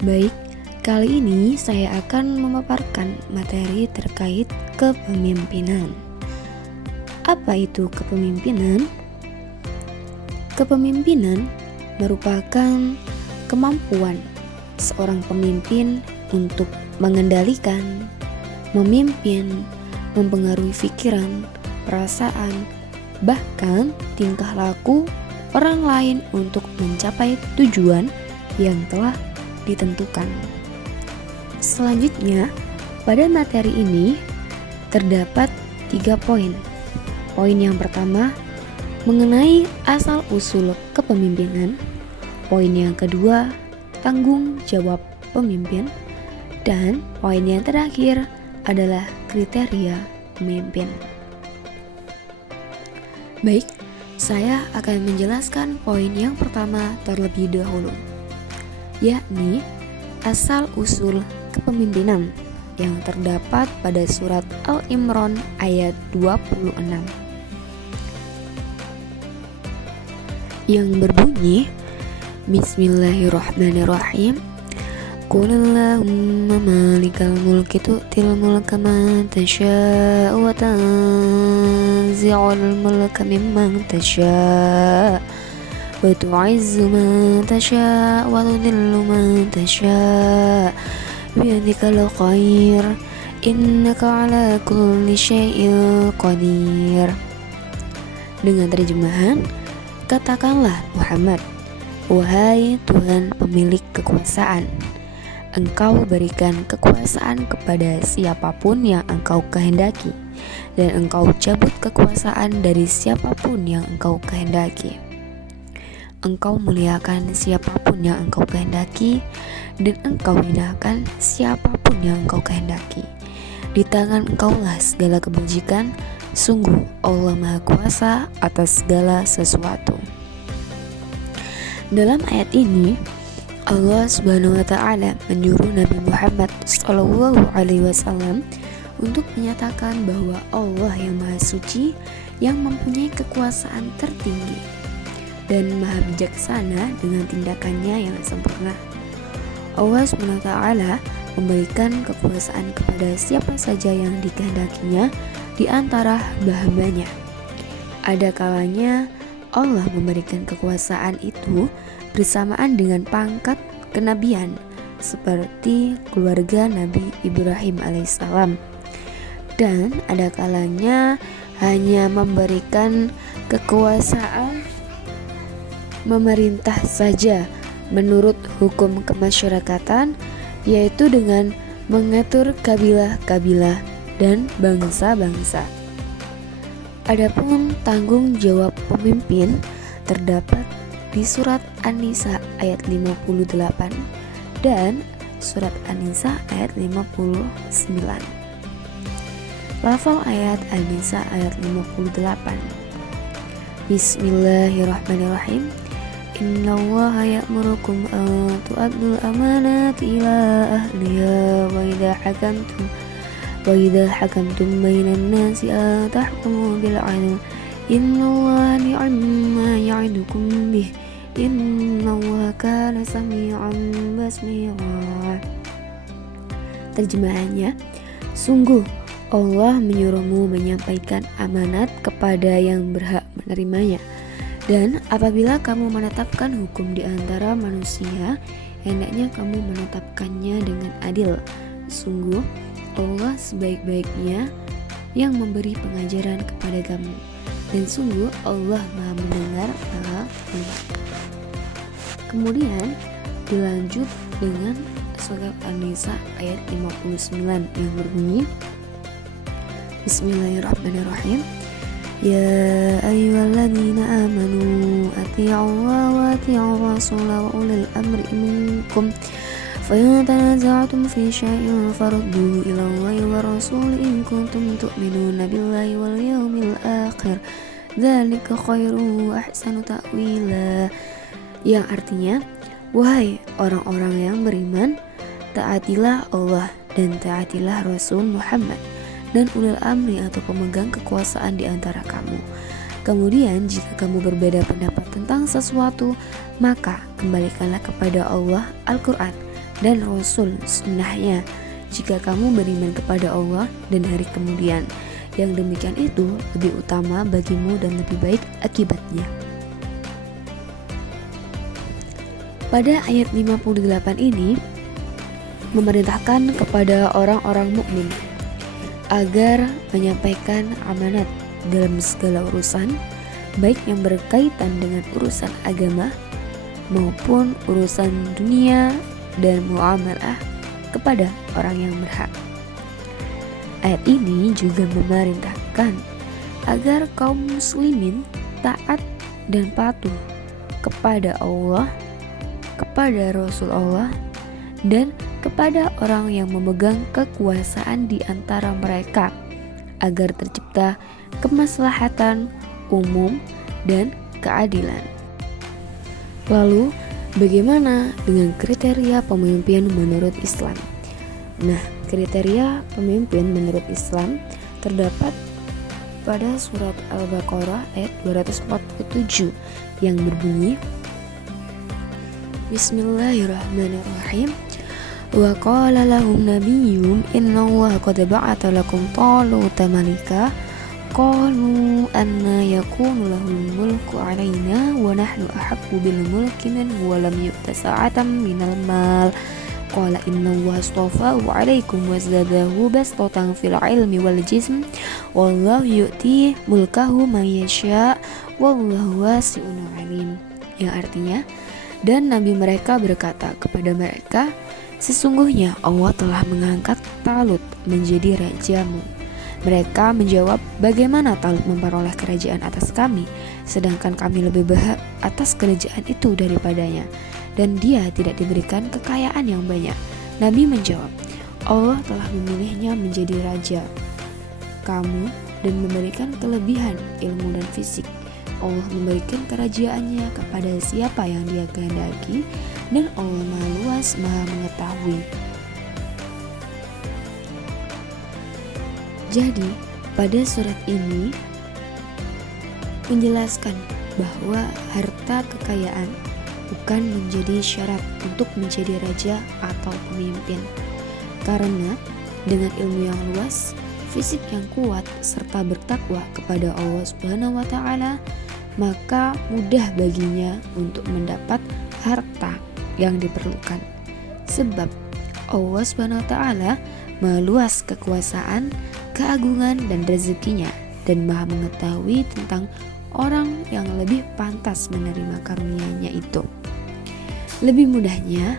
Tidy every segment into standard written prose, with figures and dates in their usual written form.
Baik, kali ini saya akan memaparkan materi terkait kepemimpinan. Apa itu kepemimpinan? Kepemimpinan merupakan kemampuan seorang pemimpin untuk mengendalikan, memimpin, mempengaruhi pikiran, perasaan, bahkan tingkah laku orang lain untuk mencapai tujuan yang telah ditentukan. Selanjutnya, pada materi ini terdapat 3 poin. Poin yang pertama mengenai asal-usul kepemimpinan. Poin yang kedua, tanggung jawab pemimpin. Dan poin yang terakhir adalah kriteria pemimpin. Baik, saya akan menjelaskan poin yang pertama terlebih dahulu, yakni asal-usul kepemimpinan yang terdapat pada surat Al-Imran ayat 26 yang berbunyi, Bismillahirrahmanirrahim, Qulillahumma malikal mulki tu'til mulka man tasha'u wa tanzi'ul mulka mimman tasha'u wa tu'izzu man tasha'u wa tudhillu man tasha'u biyadikal khair innaka ala kulli syai'in qadir. Dengan terjemahan, katakanlah Muhammad, wahai Tuhan pemilik kekuasaan, Engkau berikan kekuasaan kepada siapapun yang Engkau kehendaki, dan Engkau cabut kekuasaan dari siapapun yang Engkau kehendaki. Engkau muliakan siapapun yang Engkau kehendaki, dan Engkau hinakan siapapun yang Engkau kehendaki. Di tangan Engkaulah segala kebajikan, sungguh Allah Maha Kuasa atas segala sesuatu. Dalam ayat ini, Allah Subhanahu wa Ta'ala menyuruh Nabi Muhammad SAW untuk menyatakan bahwa Allah yang Maha Suci, yang mempunyai kekuasaan tertinggi dan Maha Bijaksana dengan tindakannya yang sempurna. Allah Subhanahu wa Ta'ala memberikan kekuasaan kepada siapa saja yang dikehendakinya di antara hamba-hambanya. Ada kalanya Allah memberikan kekuasaan itu bersamaan dengan pangkat kenabian, seperti keluarga Nabi Ibrahim alaihissalam. Dan ada kalanya hanya memberikan kekuasaan memerintah saja menurut hukum kemasyarakatan, yaitu dengan mengatur kabilah-kabilah dan bangsa-bangsa. Adapun tanggung jawab pemimpin terdapat di surat An-Nisa ayat 58 dan surat An-Nisa ayat 59. Lafal ayat An-Nisa ayat 58. Bismillahirrahmanirrahim. Innallaha ya'murukum an tu'addul amanati ila ahliha wa idza hakamtum bainan nasi an tahkumu bil 'adl. Innallaha ni'ma ya'idukum bih. Innallaha kana sami'an basira. Terjemahannya, sungguh Allah menyuruhmu menyampaikan amanat kepada yang berhak menerimanya, dan apabila kamu menetapkan hukum di antara manusia, hendaknya kamu menetapkannya dengan adil. Sungguh Allah sebaik-baiknya yang memberi pengajaran kepada kamu, dan sungguh Allah Maha mendengar, Maha melihat. Kemudian dilanjut dengan surat An-Nisa ayat 59 yang berbunyi, Bismillahirrahmanirrahim. Ya ayyuhalladzina amanu athi'ullaha wa athi'ur rasula wa ulil amri minkum fa in tanaza'tum fi syai'in farudduhu ila Allahi wa rasul in kuntum tu'minuna billahi wal yawmil akhir dzalika khairu wa ahsanu ta'wila. Yang artinya, wahai orang-orang yang beriman, taatilah Allah dan taatilah Rasul Muhammad dan ulil amri atau pemegang kekuasaan di antara kamu. Kemudian jika kamu berbeda pendapat tentang sesuatu, maka kembalikanlah kepada Allah Al-Quran dan Rasul sunnahnya. Jika kamu beriman kepada Allah dan hari kemudian, yang demikian itu lebih utama bagimu dan lebih baik akibatnya. Pada ayat 58 ini memerintahkan kepada orang-orang mukmin agar menyampaikan amanat dalam segala urusan, baik yang berkaitan dengan urusan agama maupun urusan dunia dan muamalah kepada orang yang berhak. Ayat ini juga memerintahkan agar kaum muslimin taat dan patuh kepada Allah, kepada Rasul Allah, dan kepada orang yang memegang kekuasaan di antara mereka, agar tercipta kemaslahatan umum dan keadilan. Lalu, bagaimana dengan kriteria pemimpin menurut Islam? Nah, kriteria pemimpin menurut Islam terdapat pada surat Al-Baqarah ayat 247 yang berbunyi, Bismillahirrahmanirrahim. Wa qala lahum nabiyyuhum innallaha qad ba'atha lakum taluta malika qalu anna yakunu lahul mulku alaina wa nahnu ahaqqu bil mulki minhu wa lam yu'ta sa'atan minal mal qala innallaha astafahu 'alaikum wa zadahu bastatan fil 'ilmi wal jism wallahu yu'ti mulkahu man yasha wallahu wasi'un 'alim. Yang artinya, dan nabi mereka berkata kepada mereka, sesungguhnya Allah telah mengangkat Talut menjadi rajamu. Mereka menjawab, bagaimana Talut memperoleh kerajaan atas kami, sedangkan kami lebih berhak atas kerajaan itu daripadanya, dan dia tidak diberikan kekayaan yang banyak. Nabi menjawab, Allah telah memilihnya menjadi raja kamu dan memberikan kelebihan ilmu dan fisik. Allah memberikan kerajaannya kepada siapa yang dia kehendaki, dan Allah Maha Luas, Maha Mengetahui. Jadi, pada surat ini menjelaskan bahwa harta kekayaan bukan menjadi syarat untuk menjadi raja atau pemimpin. Karena dengan ilmu yang luas, fisik yang kuat, serta bertakwa kepada Allah Subhanahu wa Ta'ala, maka mudah baginya untuk mendapat harta yang diperlukan. Sebab Allah Subhanahu wa Ta'ala Maha luas kekuasaan, keagungan dan rezekinya, dan Maha mengetahui tentang orang yang lebih pantas menerima karunia-Nya itu. Lebih mudahnya,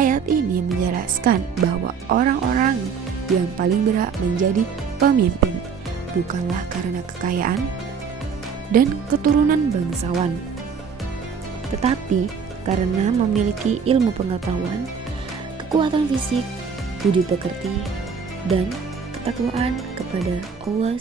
ayat ini menjelaskan bahwa orang-orang yang paling berhak menjadi pemimpin bukanlah karena kekayaan dan keturunan bangsawan, tetapi karena memiliki ilmu pengetahuan, kekuatan fisik, budi pekerti, dan ketakwaan kepada Allah